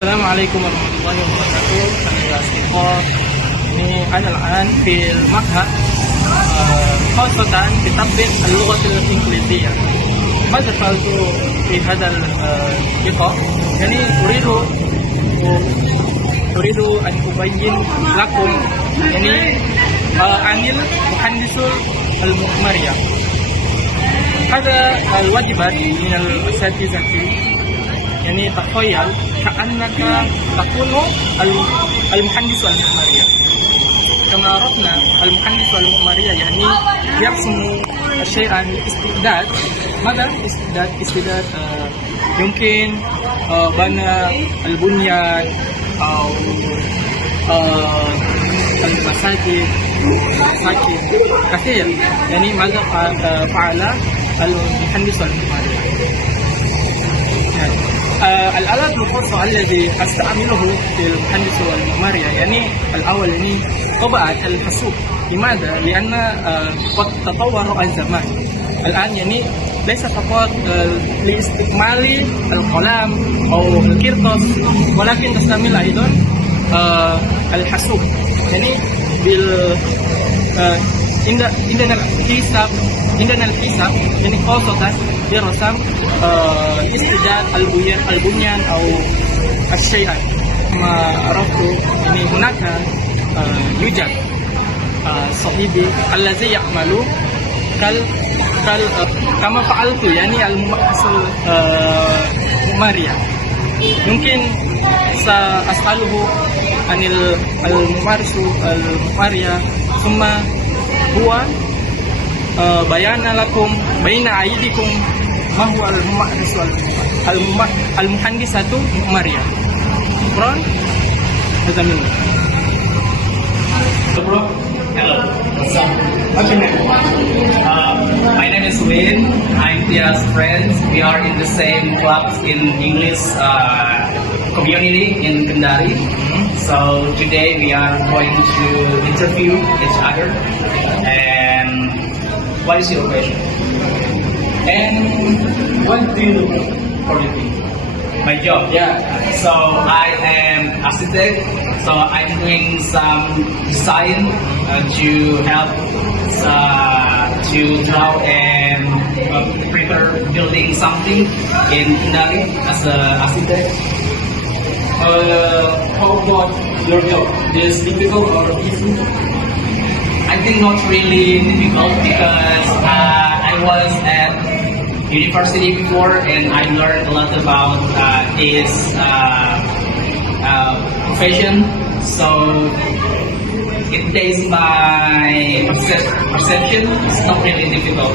Assalamualaikum warahmatullahi wabarakatuh. Saya Yasifah. Ini أنا الآن في المعهد خاصة بتطبيق اللغة الإنجليزية. ماذا فعلت في هذا اللقاء؟ يعني أريد أن أبين لكم يعني عن المهندس المعمارية. هذا الواجبات من الأساتذة. يعني تخيل كأنك تكون المهندس المعمارية. كما عرفنا المهندس المعمارية يعني يرسم شيئا استعداد. ماذا استعداد يمكن بنى البنيان أو المساجد كثير. يعني ماذا فعل المهندس المعمارية؟ الآلات الخاصة الذي أستعمله في المهندس والمعمارية يعني الأول يعني طبعا الحاسوب. لماذا؟ لأن قد تطور الزمان الآن يعني ليس فقط لاستكمال القلم أو الكرطاس ولكن تستعمل أيضا الحاسوب. يعني عندنا الحساب يعني خاصة برسم استعداد البنيان أو الشيء. ما عرفت يعني هناك يوجد صاحبي الذي يعمل كما فعلت يعني الممارس المعمارية. يمكن سأسأله عن الممارس المعمارية ثم هو بيان لكم بين أيديكم ما هو المهندسة المعمارية. شكرا. هذا مني. Hello. What's up? What's your name? My name is Win. I'm Tia's friend. We are in the same club in English community in Kendari. So today we are going to interview each other. And what is your question? And what do you do for your team? My job, yeah. So I am architect. So I'm doing some design to help to draw and prepare building something in Kendari as an architect. How about your job? Is it difficult or easy? I think not really difficult because I was at university before and I learned a lot about this profession. So it takes my perception. It's not really difficult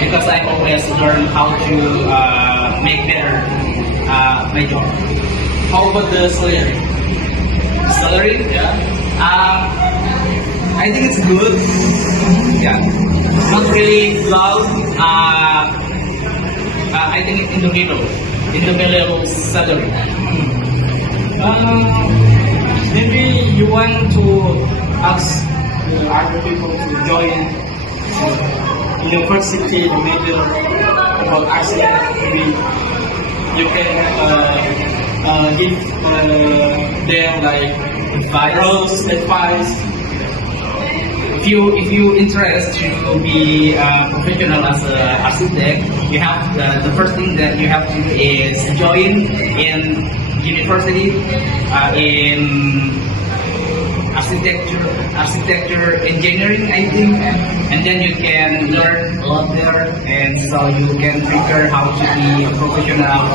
because I always learn how to make better my job. How about the salary? Salary? Yeah. I think it's good. Yeah. Not really low. I think in the middle salary. Maybe you want to ask other people to join university major about architect. Maybe you can give them like advice. If you interest to be professional as an architect, you have the first thing that you have to do is join in university in architecture engineering, I think, and then you can learn a lot there, and so you can prepare how to be a professional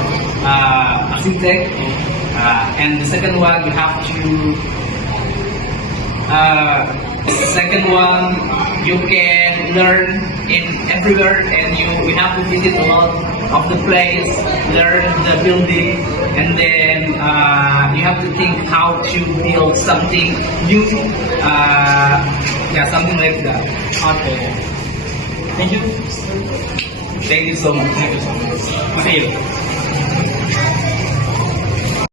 architect. And the second one, you have to. Second one, you can learn in everywhere, and you have to visit a lot of the place, learn the building, and then you have to think how to build something new. Yeah, something like that. Okay. Thank you. Thank you so much. Thank you so much.